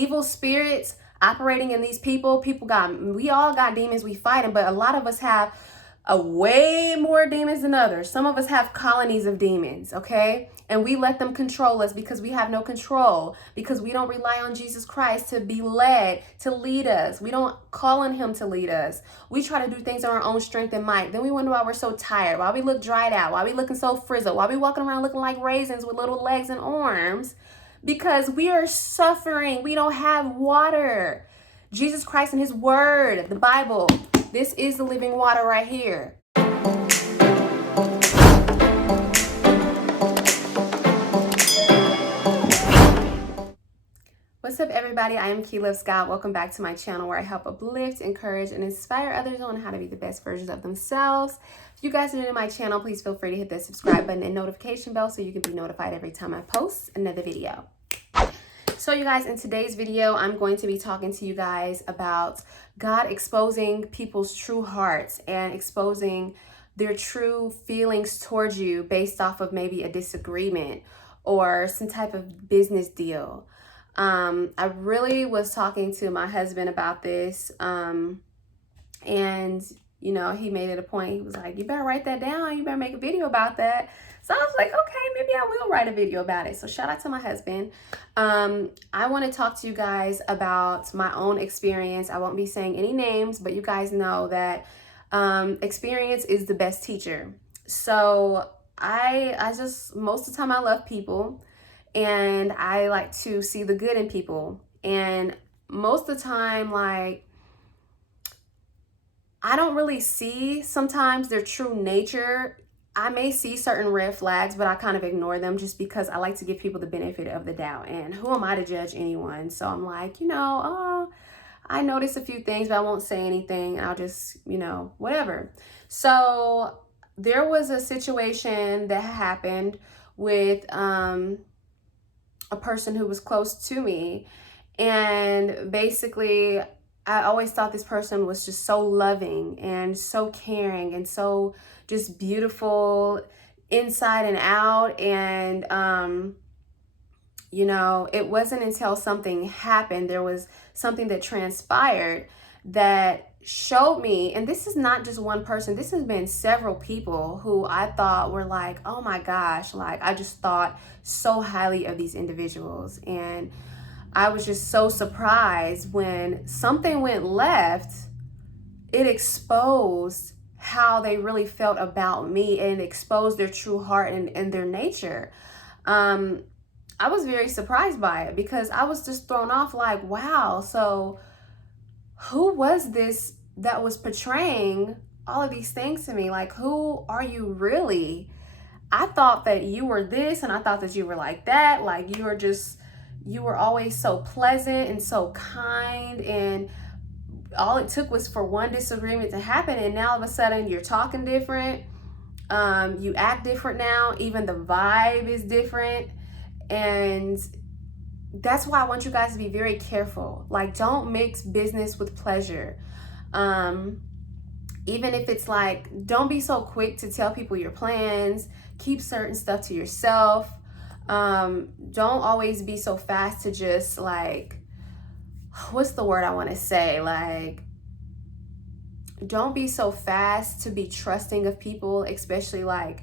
evil spirits operating in these people. We all got demons we fighting, but a lot of us have way more demons than others. Some of us have colonies of demons, okay? And we let them control us because we have no control, because we don't rely on Jesus Christ to be led, to lead us. We don't call on him to lead us. We try to do things on our own strength and might. Then we wonder why we're so tired, why we look dried out, why we looking so frizzled, why we walking around looking like raisins with little legs and arms, because we are suffering. We don't have water. Jesus Christ and his word, the Bible, this is the living water right here. What's up, everybody? I am Keela Scott. Welcome back to my channel where I help uplift, encourage, and inspire others on how to be the best versions of themselves. If you guys are new to my channel, please feel free to hit that subscribe button and notification bell so you can be notified every time I post another video. So you guys, in today's video, I'm going to be talking to you guys about God exposing people's true hearts and exposing their true feelings towards you based off of maybe a disagreement or some type of business deal. I really was talking to my husband about this, and you know, he made it a point. He was like, you better write that down. You better make a video about that. So I was like, okay, maybe I will write a video about it. So shout out to my husband. I want to talk to you guys about my own experience. I won't be saying any names, but you guys know that experience is the best teacher. So I just, most of the time I love people and I like to see the good in people. And most of the time, like, I don't really see sometimes their true nature. I may see certain red flags, but I kind of ignore them just because I like to give people the benefit of the doubt. And who am I to judge anyone? So I'm like, you know, oh, I noticed a few things, but I won't say anything. I'll just, you know, whatever. So there was a situation that happened with a person who was close to me. And basically, I always thought this person was just so loving and so caring and so just beautiful inside and out. And, you know, it wasn't until something happened, there was something that transpired that showed me, and this is not just one person, this has been several people who I thought were like, oh my gosh, like I just thought so highly of these individuals. And I was just so surprised when something went left. It exposed how they really felt about me and exposed their true heart and their nature. I was very surprised by it because I was just thrown off like, wow, so who was this that was portraying all of these things to me? Like, who are you really? I thought that you were this, and I thought that you were like that. Like, you were always so pleasant and so kind, and all it took was for one disagreement to happen, and now all of a sudden you're talking different. You act different now. Even the vibe is different. And that's why I want you guys to be very careful. Like, don't mix business with pleasure. Even if it's like, don't be so quick to tell people your plans. Keep certain stuff to yourself. Don't always be so fast to just like, what's the word I want to say? Like, don't be so fast to be trusting of people, especially like,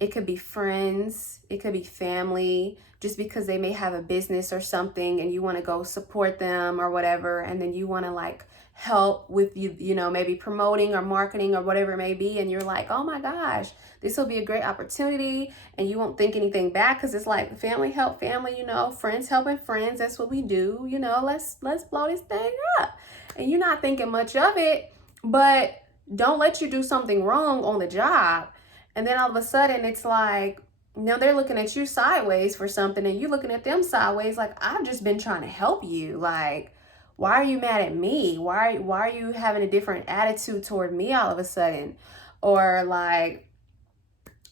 it could be friends, it could be family, just because they may have a business or something and you want to go support them or whatever. And then you want to like help with you know, maybe promoting or marketing or whatever it may be. And you're like, oh my gosh, this will be a great opportunity. And you won't think anything back because it's like family help family, you know, friends helping friends. That's what we do. You know, let's blow this thing up. And you're not thinking much of it, but don't let you do something wrong on the job. And then all of a sudden it's like, you know, they're looking at you sideways for something and you looking at them sideways. Like, I've just been trying to help you. Like, why are you mad at me? Why are you having a different attitude toward me all of a sudden? Or like,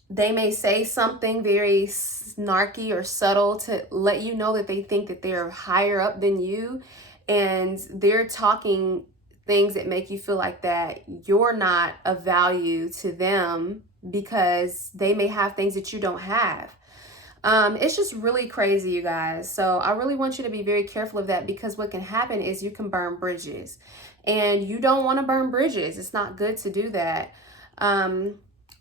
they may say something very snarky or subtle to let you know that they think that they're higher up than you. And they're talking things that make you feel like that you're not of value to them because they may have things that you don't have. It's just really crazy, you guys. So I really want you to be very careful of that, because what can happen is you can burn bridges, and you don't want to burn bridges. It's not good to do that.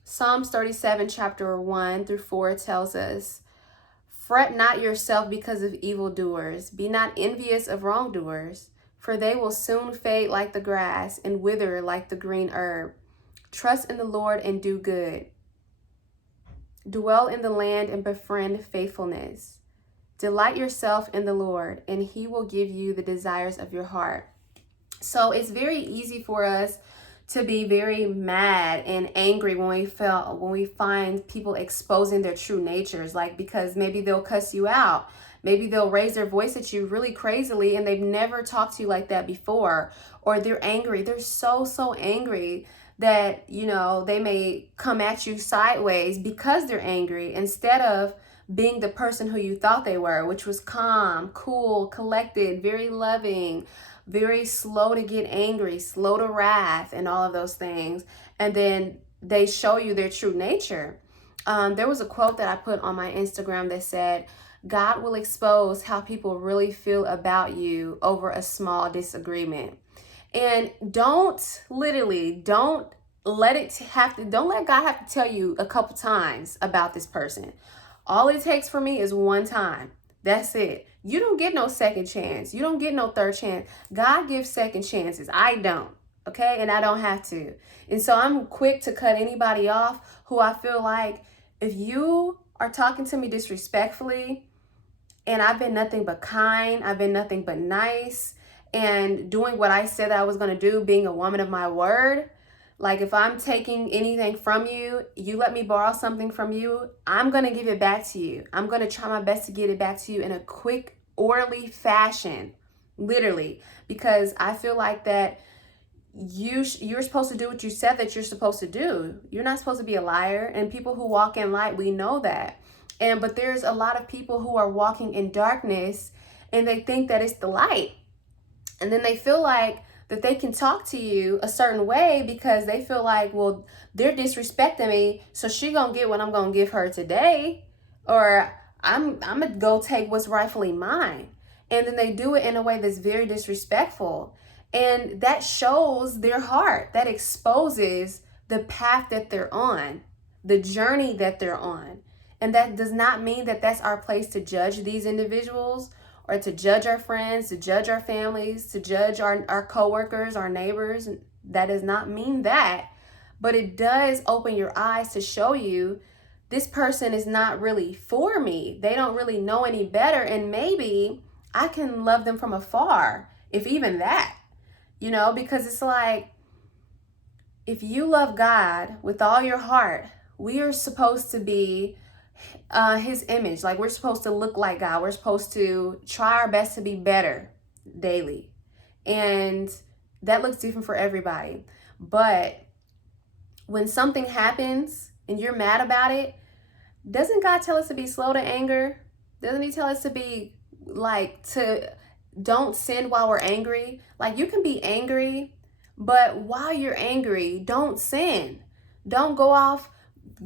Psalms 37, chapter 1 through 4 tells us, fret not yourself because of evildoers. Be not envious of wrongdoers, for they will soon fade like the grass and wither like the green herb. Trust in the Lord and do good. Dwell in the land and befriend faithfulness. Delight yourself in the Lord, and he will give you the desires of your heart. So it's very easy for us to be very mad and angry when we find people exposing their true natures, like, because maybe they'll cuss you out. Maybe they'll raise their voice at you really crazily, and they've never talked to you like that before. Or they're angry. They're so angry that, they may come at you sideways because they're angry, instead of being the person who you thought they were, which was calm, cool, collected, very loving, very slow to get angry, slow to wrath, and all of those things. And then they show you their true nature. There was a quote that I put on my Instagram that said, God will expose how people really feel about you over a small disagreement. And don't let God have to tell you a couple times about this person. All it takes for me is one time. That's it. You don't get no second chance. You don't get no third chance. God gives second chances. I don't. Okay? And I don't have to. And so I'm quick to cut anybody off who I feel like, if you are talking to me disrespectfully, and I've been nothing but kind, I've been nothing but nice, and doing what I said that I was going to do, being a woman of my word, like, if I'm taking anything from you, you let me borrow something from you, I'm going to give it back to you. I'm going to try my best to get it back to you in a quick, orderly fashion, literally, because I feel like that you're supposed to do what you said that you're supposed to do. You're not supposed to be a liar, and people who walk in light, we know that. But there's a lot of people who are walking in darkness, and they think that it's the light. And then they feel like that they can talk to you a certain way because they feel like, well, they're disrespecting me, so she gonna get what I'm gonna give her today, or I'm gonna go take what's rightfully mine. And then they do it in a way that's very disrespectful. And that shows their heart. That exposes the path that they're on, the journey that they're on. And that does not mean that that's our place to judge these individuals, or to judge our friends, to judge our families, to judge our coworkers, our neighbors. That does not mean that. But it does open your eyes to show you this person is not really for me. They don't really know any better. And maybe I can love them from afar, if even that, because it's like, if you love God with all your heart, we are supposed to be his image. Like, we're supposed to look like God. We're supposed to try our best to be better daily. And that looks different for everybody. But when something happens and you're mad about it, doesn't God tell us to be slow to anger? Doesn't he tell us to be don't sin while we're angry? Like, you can be angry, but while you're angry, don't sin. Don't go off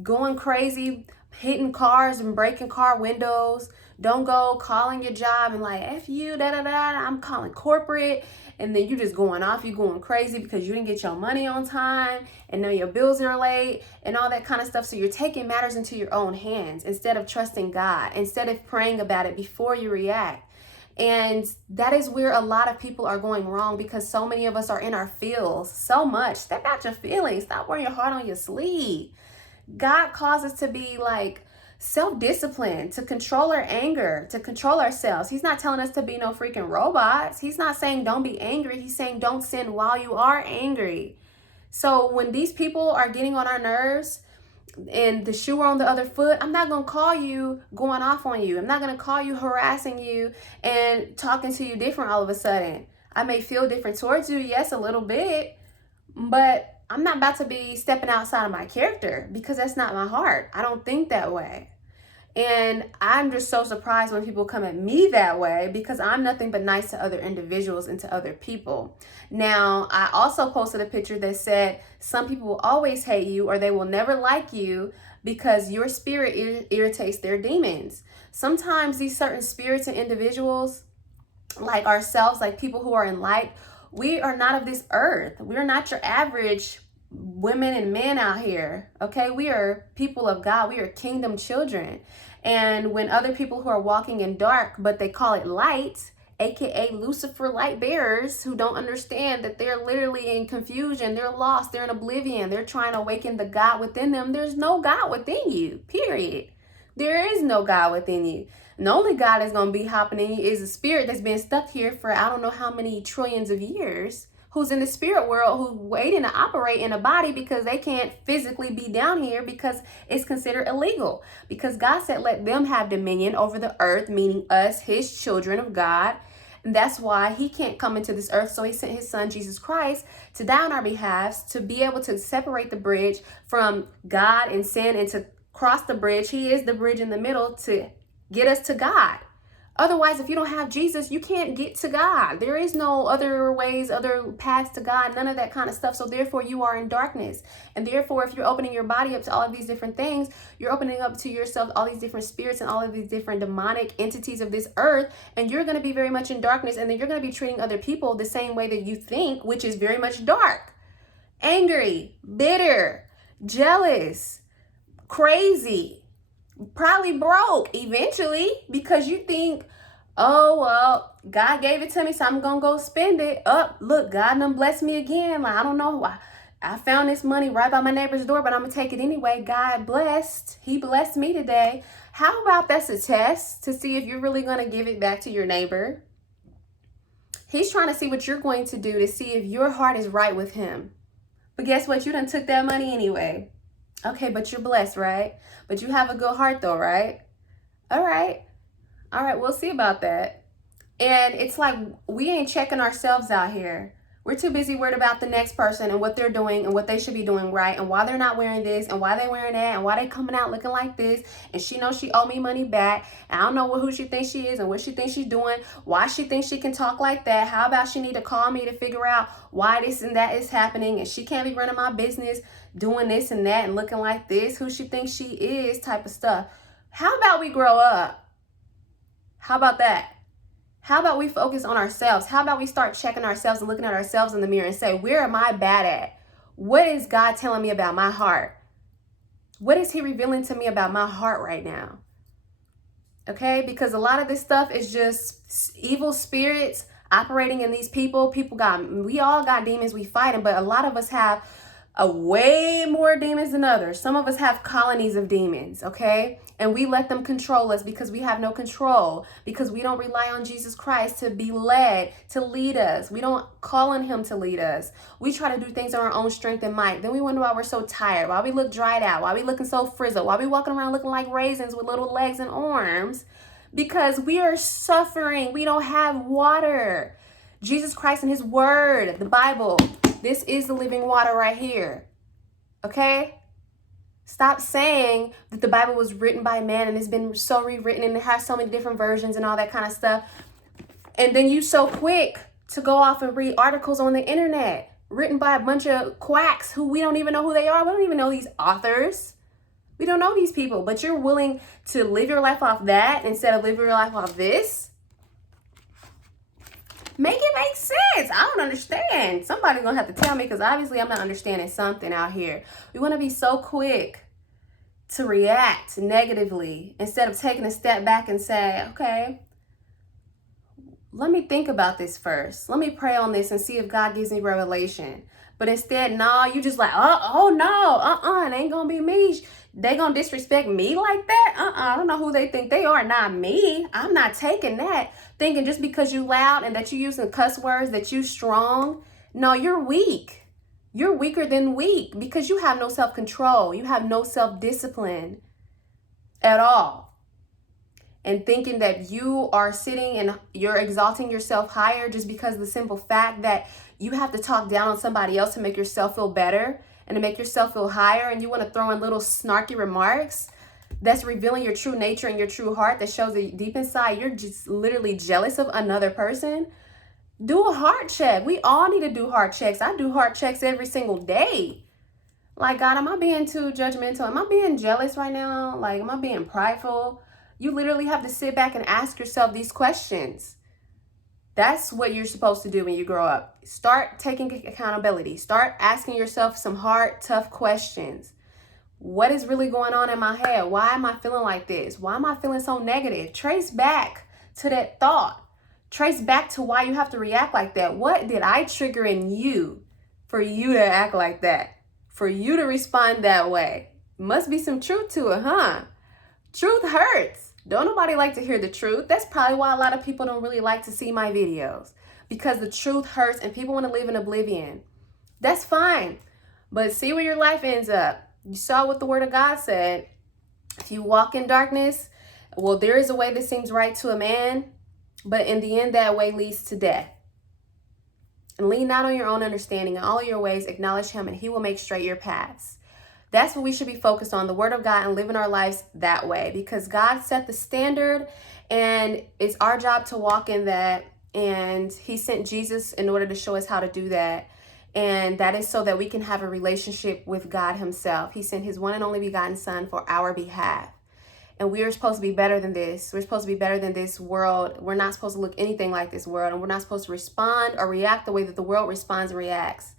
going crazy, hitting cars and breaking car windows. Don't go calling your job and like, F you, I'm calling corporate. And then you just going off, you going crazy because you didn't get your money on time, and now your bills are late and all that kind of stuff. So you're taking matters into your own hands instead of trusting God, instead of praying about it before you react. And that is where a lot of people are going wrong, because so many of us are in our feels so much. Step out your feelings. Stop wearing your heart on your sleeve. God calls us to be like self-disciplined, to control our anger, to control ourselves. He's not telling us to be no freaking robots. He's not saying don't be angry. He's saying don't sin while you are angry. So when these people are getting on our nerves and the shoe on the other foot, I'm not going to call you going off on you. I'm not going to call you harassing you and talking to you different all of a sudden. I may feel different towards you, yes, a little bit, but I'm not about to be stepping outside of my character, because that's not my heart. I don't think that way. And I'm just so surprised when people come at me that way, because I'm nothing but nice to other individuals and to other people. Now, I also posted a picture that said some people will always hate you, or they will never like you because your spirit irritates their demons. Sometimes these certain spirits and individuals, like ourselves, like people who are in light, we are not of this earth. We're not your average women and men out here, okay? We are people of God. We are kingdom children. And when other people who are walking in dark, but they call it light, aka Lucifer light bearers, who don't understand that they're literally in confusion, they're lost, they're in oblivion, they're trying to awaken the God within them. There's no God within you, period. There is no God within you. And the only God that's going to be hopping in you is a spirit that's been stuck here for I don't know how many trillions of years, who's in the spirit world, who's waiting to operate in a body because they can't physically be down here because it's considered illegal. Because God said, let them have dominion over the earth, meaning us, his children of God. And that's why he can't come into this earth. So he sent his son, Jesus Christ, to die on our behalf, to be able to separate the bridge from God and sin and to cross the bridge. He is the bridge in the middle to get us to God. Otherwise, if you don't have Jesus, you can't get to God. There is no other ways, other paths to God, none of that kind of stuff. So therefore, you are in darkness. And therefore, if you're opening your body up to all of these different things, you're opening up to yourself all these different spirits and all of these different demonic entities of this earth. And you're going to be very much in darkness. And then you're going to be treating other people the same way that you think, which is very much dark, angry, bitter, jealous, crazy, probably broke eventually, because you think, oh, well, God gave it to me, so I'm going to go spend it. Look, God done blessed me again. Like, I don't know why. I found this money right by my neighbor's door, but I'm going to take it anyway. God blessed. He blessed me today. How about that's a test to see if you're really going to give it back to your neighbor? He's trying to see what you're going to do to see if your heart is right with him. But guess what? You done took that money anyway. Okay, but you're blessed, right? But you have a good heart though, right? All right, we'll see about that. And it's like we ain't checking ourselves out here. We're too busy worried about the next person and what they're doing and what they should be doing right and why they're not wearing this and why they're wearing that and why they coming out looking like this and she knows she owe me money back and I don't know who she thinks she is and what she thinks she's doing, why she thinks she can talk like that, how about she need to call me to figure out why this and that is happening and she can't be running my business doing this and that and looking like this, who she thinks she is, type of stuff. How about we grow up? How about that? How about we focus on ourselves? How about we start checking ourselves and looking at ourselves in the mirror and say, where am I bad at? What is God telling me about my heart? What is he revealing to me about my heart right now? Okay, because a lot of this stuff is just evil spirits operating in these people. We all got demons we fighting, but a lot of us have way more demons than others. Some of us have colonies of demons, okay? And we let them control us because we have no control, because we don't rely on Jesus Christ to be led, to lead us. We don't call on him to lead us. We try to do things on our own strength and might. Then we wonder why we're so tired, why we look dried out, why we looking so frizzled, why we walking around looking like raisins with little legs and arms, because we are suffering. We don't have water. Jesus Christ and his word, the Bible, this is the living water right here. Okay? Stop saying that the Bible was written by man and it's been so rewritten and it has so many different versions and all that kind of stuff. And then you so quick to go off and read articles on the internet written by a bunch of quacks who we don't even know who they are. We don't even know these authors. We don't know these people, but you're willing to live your life off that instead of living your life off this? Make it make sense. I don't understand. Somebody's going to have to tell me, because obviously I'm not understanding something out here. We want to be so quick to react negatively instead of taking a step back and say, okay, let me think about this first. Let me pray on this and see if God gives me revelation. But instead, no, you just like, it ain't going to be me. They going to disrespect me like that? I don't know who they think they are, not me. I'm not taking that. Thinking just because you loud and that you using cuss words, that you strong. No, you're weak. You're weaker than weak because you have no self-control. You have no self-discipline at all. And thinking that you are sitting and you're exalting yourself higher just because of the simple fact that you have to talk down on somebody else to make yourself feel better and to make yourself feel higher, and you want to throw in little snarky remarks that's revealing your true nature and your true heart, that shows that deep inside you're just literally jealous of another person. Do a heart check. We all need to do heart checks. I do heart checks every single day. Like, God, am I being too judgmental? Am I being jealous right now? Like, am I being prideful? You literally have to sit back and ask yourself these questions. That's what you're supposed to do when you grow up. Start taking accountability. Start asking yourself some hard, tough questions. What is really going on in my head? Why am I feeling like this? Why am I feeling so negative? Trace back to that thought. Trace back to why you have to react like that. What did I trigger in you for you to act like that? For you to respond that way? Must be some truth to it, huh? Truth hurts. Don't nobody like to hear the truth. That's probably why a lot of people don't really like to see my videos, because the truth hurts and people want to live in oblivion. That's fine, but see where your life ends up. You saw what the word of God said. If you walk in darkness, well, there is a way that seems right to a man, but in the end, that way leads to death. And lean not on your own understanding. In all your ways, acknowledge him, and he will make straight your paths. That's what we should be focused on, the word of God, and living our lives that way, because God set the standard and it's our job to walk in that. And he sent Jesus in order to show us how to do that. And that is so that we can have a relationship with God himself. He sent his one and only begotten son for our behalf. And we are supposed to be better than this. We're supposed to be better than this world. We're not supposed to look anything like this world. And we're not supposed to respond or react the way that the world responds and reacts.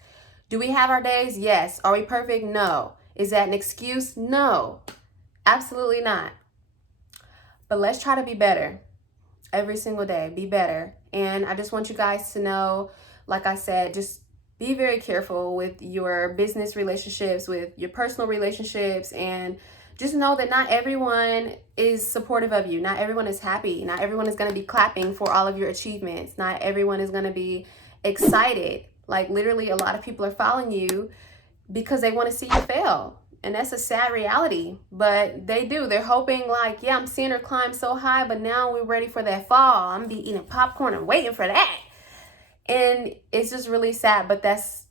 Do we have our days? Yes. Are we perfect? No. Is that an excuse? No. Absolutely not. But let's try to be better every single day. Be better. And I just want you guys to know, like I said, just be very careful with your business relationships, with your personal relationships, and just know that not everyone is supportive of you. Not everyone is happy. Not everyone is going to be clapping for all of your achievements. Not everyone is going to be excited. Like, literally, a lot of people are following you because they want to see you fail. And that's a sad reality. But they do. They're hoping, like, yeah, I'm seeing her climb so high, but now we're ready for that fall. I'm going to be eating popcorn and waiting for that. And it's just really sad, but that's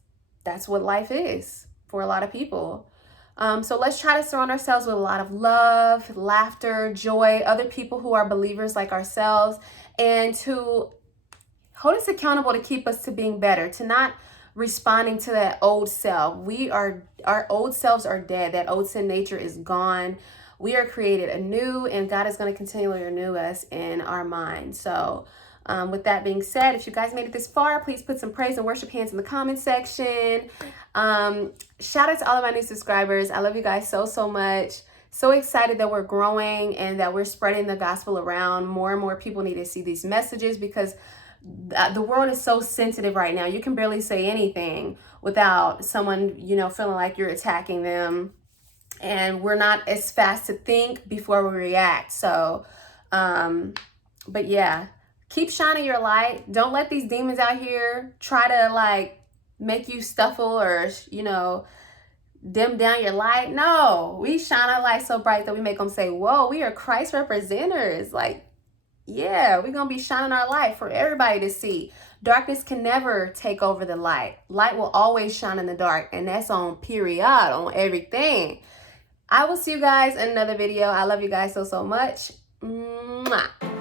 what life is for a lot of people. So let's try to surround ourselves with a lot of love, laughter, joy, other people who are believers like ourselves, and to hold us accountable to keep us to being better, to not responding to that old self. Our old selves are dead. That old sin nature is gone. We are created anew, and God is going to continually renew us in our mind. So with that being said, if you guys made it this far, please put some praise and worship hands in the comment section. Shout out to all of my new subscribers. I love you guys so, so much. So excited that we're growing and that we're spreading the gospel around. More and more people need to see these messages, because the world is so sensitive right now. You can barely say anything without someone, feeling like you're attacking them. And we're not as fast to think before we react. So, but yeah, keep shining your light. Don't let these demons out here try to make you stumble or, dim down your light. No, we shine our light so bright that we make them say, whoa, we are Christ representatives. Yeah, we're going to be shining our light for everybody to see. Darkness can never take over the light. Light will always shine in the dark, and that's on period, on everything. I will see you guys in another video. I love you guys so, so much. Mwah.